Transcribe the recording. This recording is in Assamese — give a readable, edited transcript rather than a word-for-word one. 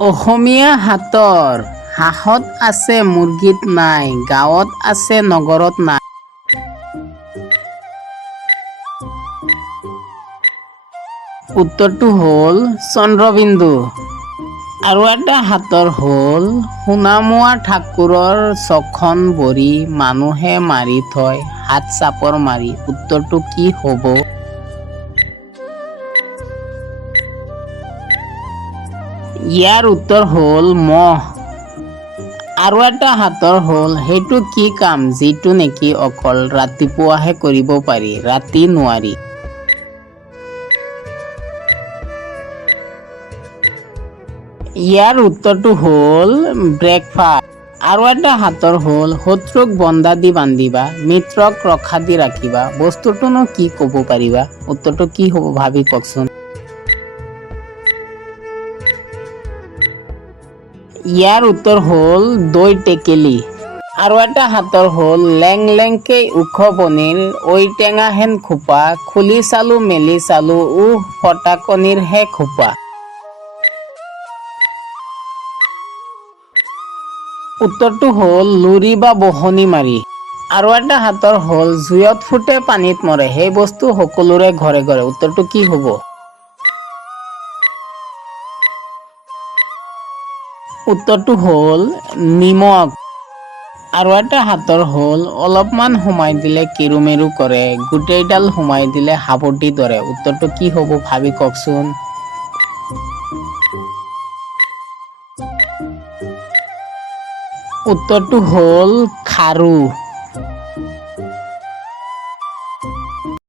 অসমীয়া হাতৰ হাঁহত আছে মুৰ্গীত নাই, গাঁৱত আছে নগৰত নাই। উত্তৰটো হ'ল চন্দ্ৰবিন্দু। আৰু এটা হাতৰ হ'ল সোণামুৱা ঠাকুৰৰ ছখন বৰি মানুহে মাৰি থয় হাত চাপৰ মাৰি। উত্তৰটো কি হ'ব? ইয়াৰ উত্তৰ হ'ল মহ। আৰু এটা হাতৰ হ'ল সেইটো কি কাম যিটো নেকি অকল ৰাতিপুৱাহে কৰিব পাৰি, ৰাতি নোৱাৰি। ইয়াৰ উত্তৰটো হ'ল ব্ৰেকফাষ্ট। আৰু এটা হাতৰ হ'ল শত্ৰুক বন্দা দি বান্ধিবা, মিত্ৰক ৰক্ষা দি ৰাখিবা। বস্তুটোনো কি ক'ব পাৰিবা? উত্তৰটো কি হ'ব ভাবি কওকচোন। ইয়াৰ উত্তৰ হ'ল দৈ টেকেলি। আৰু এটা হাতৰ হ'ল লেং লেংকৈ ওখ বনিৰ ঐ টেঙা হেন খোপা, খুলি চালো মেলি চালো উহ ফটা কণীৰ হে খোপা। উত্তৰটো হ'ল লুৰি বা বহনি মাৰি। আৰু এটা হাতৰ হ'ল জুইত ফুটে পানীত মৰে, সেই বস্তু সকলোৰে ঘৰে ঘৰে। উত্তৰটো কি হ'ব? উত্তৰটো হ'ল নিমখ। আৰু এটা হাতৰ হ'ল অলপমান সোমাই দিলে কেৰুমেৰু কৰে, গোটেইডাল সোমাই দিলে সাৱটি ধৰে। উত্তৰটো কি হ'ব ভাবি কওকচোন। উত্তৰটো হ'ল খাৰু।